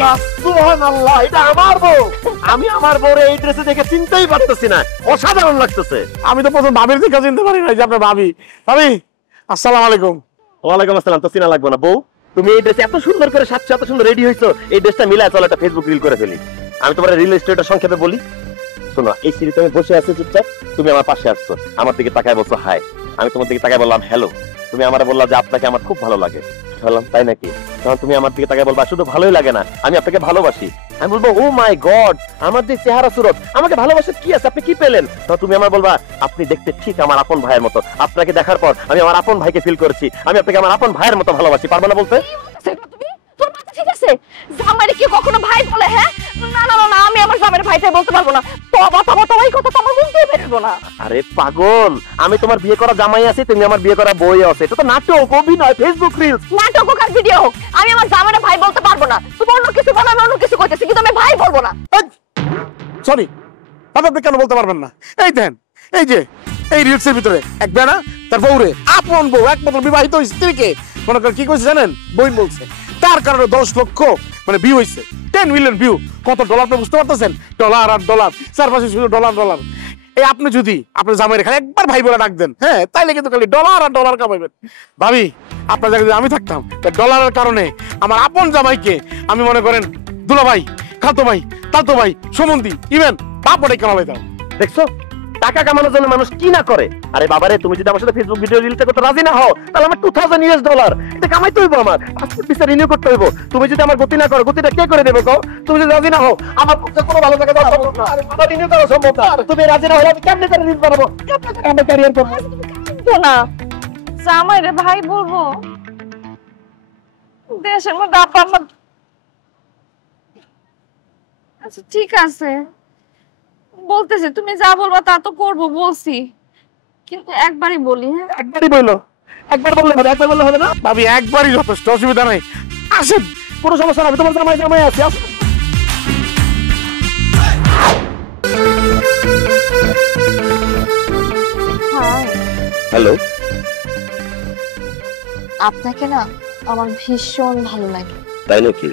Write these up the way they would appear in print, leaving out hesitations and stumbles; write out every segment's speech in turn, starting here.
সুবহানাল্লাহ সুবহানাল্লাহ, এটা আমার বউ। আমি আমার বউরে এই ড্রেসে দেখে চিনতেই পারতেছি না, অসাধারণ লাগতেছে। আমি তো প্রথম ভাবির দিকে চিনতে পারি না যে আপনার ভাবি। ভাবি আসসালামু আলাইকুম। ওয়ালাইকুম আসসালাম। তো চিনা লাগবে না বউ, তুমি এই ড্রেসে এত সুন্দর করে সাজছো, এত সুন্দর রেডি হইছো, এই ড্রেসটা মিলায় চলো একটা ফেসবুক রিল করে ফেলি। আমি তোমার রিল স্টোরিটা সংক্ষেপে বলি, শোনো। এই সিঁড়িতে আমি বসে আছি চুপচাপ, তুমি আমার পাশে আসছো, আমার দিকে তাকায় বলছো হাই। আমি তোমার দিকে তাকায় বললাম হ্যালো। তুমি আমারে বললা যে আপনাকে আমার খুব ভালো লাগে। বললাম তাই নাকি? তখন তুমি আমার দিকে তাকায় বলবা শুধু ভালোই লাগে না, আমি আপনাকে ভালোবাসি। আমি বলবো ও মাই গড, আমার যে চেহারা সুরত, আমাকে ভালোবাসার কি আছে, আপনি কি পেলেন? তখন তুমি আমার বলবা আপনি দেখতে ঠিক আমার আপন ভাইয়ের মতো, আপনাকে দেখার পর আমি আমার আপন ভাইকে ফিল করেছি, আমি আপনাকে আমার আপন ভাইয়ের মতো ভালোবাসি। পারবে না বলতে? তোর মাথা ঠিক আছে? জামাইরে কি কখনো ভাই বলে? হ্যাঁ, না না না, আমি আমার জামাইরে ভাইটাই বলতে পারবো না। তবা তবা তবা, এই কথা তো আমার বলতেই পারবো না। আরে পাগল, আমি তোমার বিয়ে করা জামাই আছি, তুমি আমার বিয়ে করা বই আছে। এটা তো নাটক, অভিনয়, ফেসবুক রিলস। নাটক হোক আর ভিডিও হোক, আমি আমার জামাইরে ভাই বলতে পারবো না। তুমি অন্য কিছু বলো, আমি অন্য কিছু কইতেছি, কিন্তু আমি ভাই বলবো না। সরি, আপনি কেন বলতে পারবেন না? এই দেন, এই যে এই রিলসের ভিতরে এক বেড়া তার বউরে, আপন বউ, একমাত্র বিবাহিত স্ত্রীকে মনে করেন কি কইছে জানেন? বই বলছে। তার কারণে 10 লক্ষ মানে ভিউ হইছে, 10 মিলিয়ন ভিউ। কত ডলার আপনি বুঝতে পারতেছেন? ডলার আর ডলার, চারপাশে শুধু ডলার ডলার। এই আপনি যদি আপনার জামাইরে খালি একবার ভাই বলে ডাক দেন, হ্যাঁ, তাইলে কিন্তু খালি ডলার আর ডলার কামাইবেন। ভাবি, আপনার জায়গায় যদি আমি থাকতাম, ডলারের কারণে আমার আপন জামাইকে আমি মনে করেন দুলা ভাই, খাতো ভাই, তাতো ভাই, সমন্ধি, ইভেন বাপ বড়াই কামাইতাম। দেখছো টাকা কামানোর জন্য মানুষ কি না করে। আরে বাবারে, তুমি যদি আমার সাথে ফেসবুক ভিডিও রিলটা করতে রাজি না হও, তাহলে আমার $2000 এটা কামাইতে হইব, আমার পাসপোর্ট ভিসা রিনিউ করতে হইব। তুমি যদি আমার গতি না করো, গতিটা কে করে দেবে কও? তুমি যদি রাজি না হও, আমার পক্ষে কোনো ভালো জায়গা দেওয়া সম্ভব না। আরে বাবা, রিনিউ করা সম্ভব না। তুমি রাজি না হলে আমি কেমনে করে রিল বানাবো, কেমনে করে আমার ক্যারিয়ার করব? তো না, জামাইরে ভাই বলবো? দেশের মধ্যে আপা আমার। আচ্ছা ঠিক আছে, বলতেছি, তুমি যা বলবা তা তো করবো, বলছি, কিন্তু একবারই বলি। হ্যাঁ, একবারই বললো, একবার বললে হবে, একবার বললে হবে না? ভাবি একবারই যথেষ্ট, অসুবিধা নাই। আসেন, কোনো সমস্যা না, আমি তোমার জামাই জামাই আছি, আসো। হ্যালো। আপনাকে না আমার ভীষণ ভালো লাগে। তাই নাকি?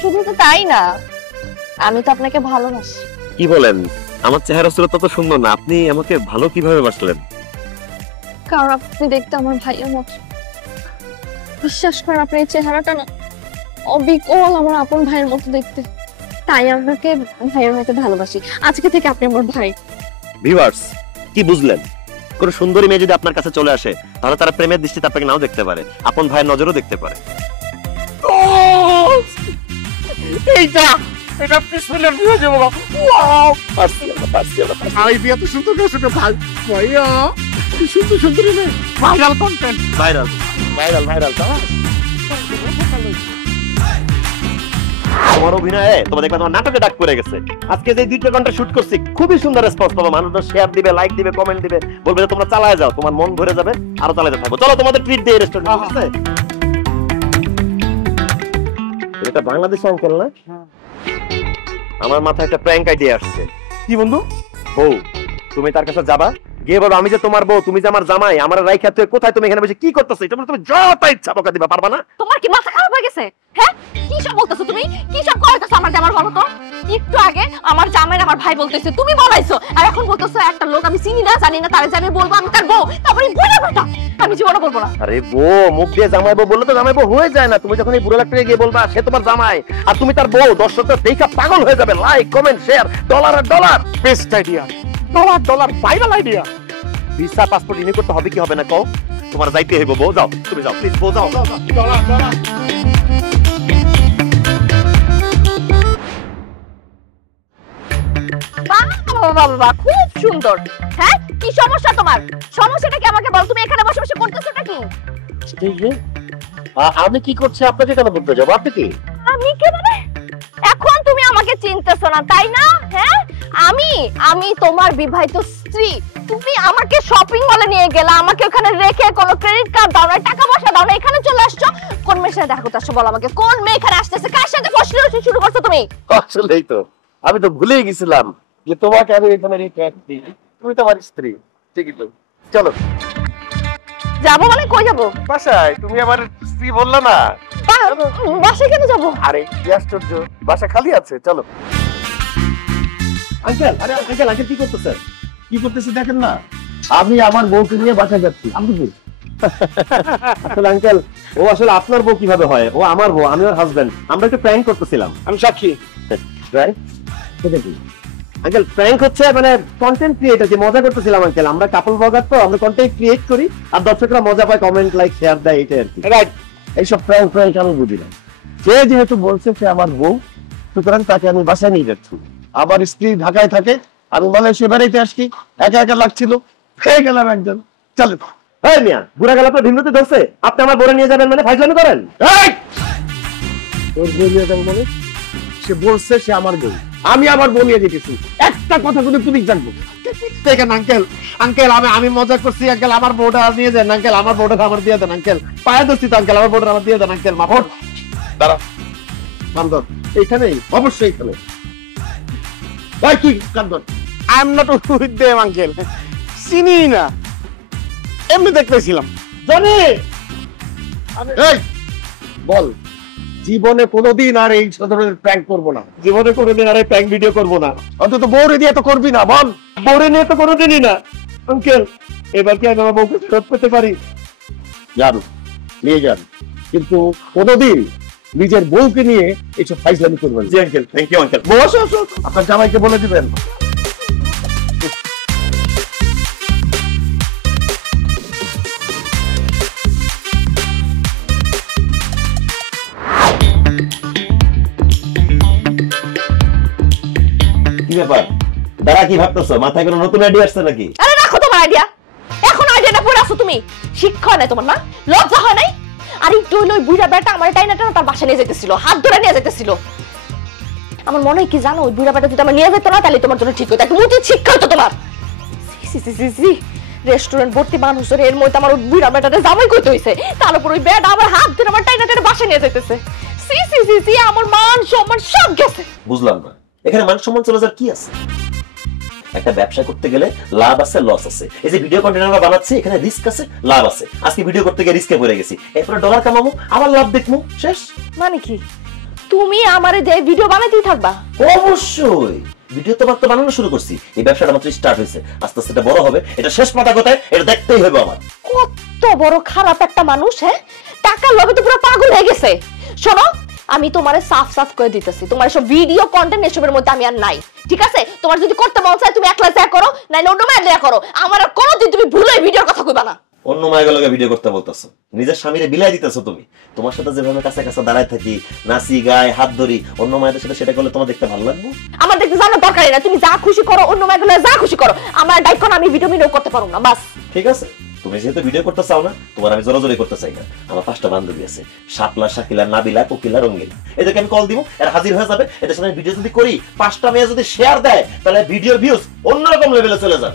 শুধু তো তাই না, আমি তো আপনাকে ভালোবাসি। কি বলেন? আমার চেহারা সুরত তো সুন্দর না, আপনি আমাকে ভালো কিভাবে বাসলেন? কারণ আপনি দেখতে আমার ভাইয়ের মতো। বিশ্বাস করেন, আপনার এই চেহারাটা না অবিকল আমার আপন ভাইয়ের মতো দেখতে, তাই আপনাকে ভাইয়ের মতো ভালোবাসি। আজকে থেকে আপনি আমার ভাই। ভিউয়ার্স, কি বুঝলেন? কোন সুন্দরী মেয়ে যদি আপনার কাছে চলে আসে, তাহলে তারা প্রেমের দৃষ্টিতে আপনাকে নাও দেখতে পারে, আপন ভাইয়ের নজরও দেখতে পারে। এইটা এটা পিছনের দিয়ে যাবো। ওয়াও, আমি বিয়ে তো সুন্দর করে শুনে ভাই ভাইয়া, কি সুন্দর সুন্দর viral content, viral viral viral. তোমার অভিনয়ে তোমার দেখবে তোমার নাটকে ডাক পড়ে গেছে। আজকে যে 2 ঘন্টা শুট করছি, খুবই সুন্দর রেসপন্স পাবো। মানুষরা শেয়ার দিবে, লাইক দিবে, কমেন্ট দিবে, বলবে যে তোমরা চালায় যাও, তোমার মন ভরে যাবে, আরো চালাতে থাকবো। চলো তোমাদের ট্রিট দিয়ে রেস্টুরেন্ট আছে। এটা বাংলাদেশি আঙ্কেল না? আমার মাথায় একটা প্র্যাঙ্ক আইডিয়া আসছে। কি বন্ধু? বউ, তুমি তার কাছে যাবা, গিয়ে বলো আমি যে তোমার বউ, তুমি যে আমার জামাই, আমার রাইখা তুই কোথায়, তুমি এখানে বসে কি করতেছো? এটা তুমি যত ইচ্ছা বকা দিবা, পারবা না? তোমার কি মাথা খারাপ হয়ে গেছে? হ্যাঁ, কি সব বলতেছো তুমি? কি সব কইতেছো আমার জামার? বলো তো। একটু আগে আমার জামাইর আমার ভাই বলতেছে, তুমি বলাইছো, আর এখন বলতেছো একটা লোক আমি চিনি না, জানি না, তারে যে আমি বলবো আমি তার বউ, তারপরে বলে কথা আমি জীবনে বলবো না। আরে বউ, মুখ দিয়ে জামাই বউ বললে তো জামাই বউ হয়ে যায় না। তুমি যখন এই বুড়ো লোকটাকে গিয়ে বলবা সে তোমার জামাই আর তুমি তার বউ, দর্শকরা দেখা পাগল হয়ে যাবে। লাইক, কমেন্ট, শেয়ার, ডলার আর dollar. Best idea, dollar dollar viral idea. Visa passport renew করতে হবে কি হবে না কও? তোমার যাইতে হইব বউ, যাও, তুমি যাও প্লিজ, বউ যাও। Dollar dollar. বাবা খুব সুন্দর। হ্যাঁ, কি সমস্যা তোমার? সমস্যাটা কি আমাকে বল। তুমি এখানে বসে বসে করতেছোটা কি? আমি কি করছি আপনাকে কেন বলতে যাবো? আপনি কি? আমি কি মানে? এখন তুমি আমাকে চিনতেছো না তাই না? হ্যাঁ, আমি তোমার বিবাহিত স্ত্রী। তুমি আমাকে শপিং মলে নিয়ে গেলা, আমাকে ওখানে রেখে কোনো ক্রেডিট কার্ড দাও না, টাকা পয়সা দাও না, এখানে চলে আসছো। কোন মেয়ের সাথে দেখা করতে আসছো বলো আমাকে? কোন মেয়ে এখানে আসতেছে? কার সাথে ফসলি শুরু করছো তুমি? আসলেই তো আমি তো ভুলেই গেছিলাম যে তোমাকে আমি এখানে রেখে আসছি। তুমি তো আমার স্ত্রী। ঠিকই তো। চলো যাবো মানে কই যাবো? বাসায়। তুমি আমার স্ত্রী বললা না? বাসায় কেন যাবো? আরে কি আশ্চর্য, বাসা খালি আছে, চলো। আঙ্কেল, আরে আঙ্কেল, আঙ্কেল কি করতেছেন? কি করতেছি দেখেন না, আমি আমার বউকে নিয়ে বাসায় যাচ্ছি। আমি কি আসলে আঙ্কেল, ও আসলে আপনার বউ কিভাবে হয়? ও আমার বউ, আমি ওর হাজবেন্ড। আমরা একটু প্র্যাঙ্ক করতেছিলাম। আমি সাক্ষী। প্র্যাঙ্ক? সেটা কি? আঙ্কেল, প্র্যাঙ্ক হচ্ছে মানে কন্টেন্ট ক্রিয়েটর, যে মজা করতেছিলাম আঙ্কেল। আমরা কাপল ব্লগার, তো আমরা কন্টেন্ট ক্রিয়েট করি আর দর্শকরা মজা পায়, কমেন্ট, লাইক, শেয়ার দেয়, এটাই আর কি। রাইট। এইসব প্র্যাঙ্ক প্র্যাঙ্ক আমি বুঝি না। সে যেহেতু বলছে সে আমার বউ, সুতরাং তাকে আমি বাসায় নিয়ে যাচ্ছি। আমার স্ত্রী ঢাকায় থাকে, আমি মালয়েশিয়া বেড়াইতে আসছি, একা একা লাগছিল, পেয়ে গেলাম একজন। চলো। এই মিয়া, বুড়া গেল আপনার ভিমরুতে ধরছে, আপনি আমার বউরে নিয়ে যাবেন মানে ফাইজলামি করেন? এই! তোর বউ নিয়ে যাবো মানে? সে বলছে সে আমার বউ, আমি আমার বউ নিয়ে যেতেছি। একটা কথা কিন্তু তুমি জানবো। দেখেন আঙ্কেল, আঙ্কেল আমি মজা করছি আঙ্কেল, আমার বউটা নিয়ে যান আঙ্কেল, আমার বউটা আমার দিয়ে দেন আঙ্কেল, পায়ে ধরছি তো আঙ্কেল, আমার বউটা আমার দিয়ে দেন আঙ্কেল, মাফ। দাঁড়া, কান্দন এইখানেই, অবশ্যই এখানে। ভাই তুই কান্দন। I am not with them uncle, চিনি না, এমনি দেখতেছিলাম। জনি, এই বল, জীবনে কোনোদিন আর এই ধরনের প্র্যাঙ্ক করবো না। জীবনে কোনোদিন আর প্র্যাঙ্ক ভিডিও করবো না। অন্তত বউরে দিয়ে তো করবি না, বল। বউরে নিয়ে তো কোনোদিনই না। আঙ্কেল, এবার কি আমি আমার বউকে ফেরত পেতে পারি? যান, নিয়ে যান, কিন্তু কোনোদিন নিজের বউকে নিয়ে এইসব ফাইজলামি করবেন। জি আঙ্কেল, থ্যাংক ইউ আঙ্কেল। বউ আসো, আসো, আপনার জামাইকে বলে দিবেন। কি ব্যাপার? দাঁড়া, কি ভাবতেছো? মাথায় কোনো নতুন আইডিয়া আসছে নাকি? আরে রাখো তোমার আইডিয়া, এখন আইডিয়াটা পড়ে আসো তুমি। শিক্ষা হয় নাই তোমার, না লজ্জা হয় নাই? আর একটু হইলো ওই বুড়া বেটা আমার টাইনা টানা তার বাসা নিয়ে যেতেছিল, হাত ধরে নিয়ে যেতেছিল। আমার মনে হয় কি জানো, ওই বুড়া বেটা যদি আমার নিয়ে যেত না, তাহলে তোমার জন্য ঠিক হতো, একটু উচিত শিক্ষা হতো তোমার। রেস্টুরেন্ট ভর্তি মানুষ, এর মধ্যে আমার ওই বুড়া বেটাটা জামাই করতে হয়েছে, তার উপর ওই বেটা আমার হাত ধরে আমার টাইনা টানা বাসা নিয়ে যেতেছে। সি সি সি সি, আমার মান সম্মান সব গেছে। বুঝলাম না, এখানে মান সম্মান চলে যাওয়ার কি আছে? একটা ব্যবসা করতে গেলে লাভ আছে, লস আছে। এই যে ভিডিও কন্টেন্ট আমরা বানাচ্ছি, এখানে রিস্ক আছে, লাভ আছে। আজকে ভিডিও করতে গিয়ে রিস্কে পড়ে গেছি, এরপরে ডলার কামাবো, আবার লাভ দেখবো, শেষ। মানে কি তুমি আমারে যে ভিডিও বানাইতেই থাকবা? অবশ্যই, ভিডিও তো মাত্র বানানো শুরু করছি, এই ব্যবসাটা মাত্র স্টার্ট হয়েছে, আস্তে আস্তে এটা বড় হবে, এটা শেষ মাথা কোথায় এটা দেখতেই হবে আমার। কত বড় খারাপ একটা মানুষ, হ্যাঁ, টাকার লোভে তো পুরো পাগল হয়ে গেছে। শোনো, আমি তোমারে সাফ সাফ করে দিতেছি, তোমার সব ভিডিও কন্টেন্ট এসবের মধ্যে আমি আর নাই, ঠিক আছে? তোমার যদি করতে মন চায় তুমি একলা যা করো, নাইলে অন্য মায়ের দেয়া করো, আমার আর কোনোদিন তুমি ভুলে ভিডিওর কথা কইবা না। অন্য মায়ের ভিডিও করতে বলতেছো, নিজের স্বামীরে বিলাই দিতেছো তুমি। তোমার সাথে যেভাবে কাছে কাছে দাঁড়ায় থাকি, নাচি গায়ে হাত ধরি, অন্য মায়েদের সাথে সেটা করলে তোমার দেখতে ভালো লাগবে? আমার দেখতে জানার দরকারই না, তুমি যা খুশি করো, অন্য মায়ের যা খুশি করো, আমার ডাইকন আমি ভিডিও করতে পারবো না, বাস। ঠিক আছে, তুমি যেহেতু ভিডিও করতে চাও না, তোমার আমি জোরাজোরি করতে চাই না। আমার 5টা বান্ধবী আছে, শাপলা, শাকিলা, নাবিলা, কোকিলা, রঙ্গিলা, এদেরকে আমি কল দিব, এর হাজির হয়ে যাবে। এদের সাথে ভিডিও যদি করি, 5টা মেয়ে যদি শেয়ার দেয়, তাহলে ভিডিওর ভিউজ অন্যরকম লেভেলে চলে যাবে।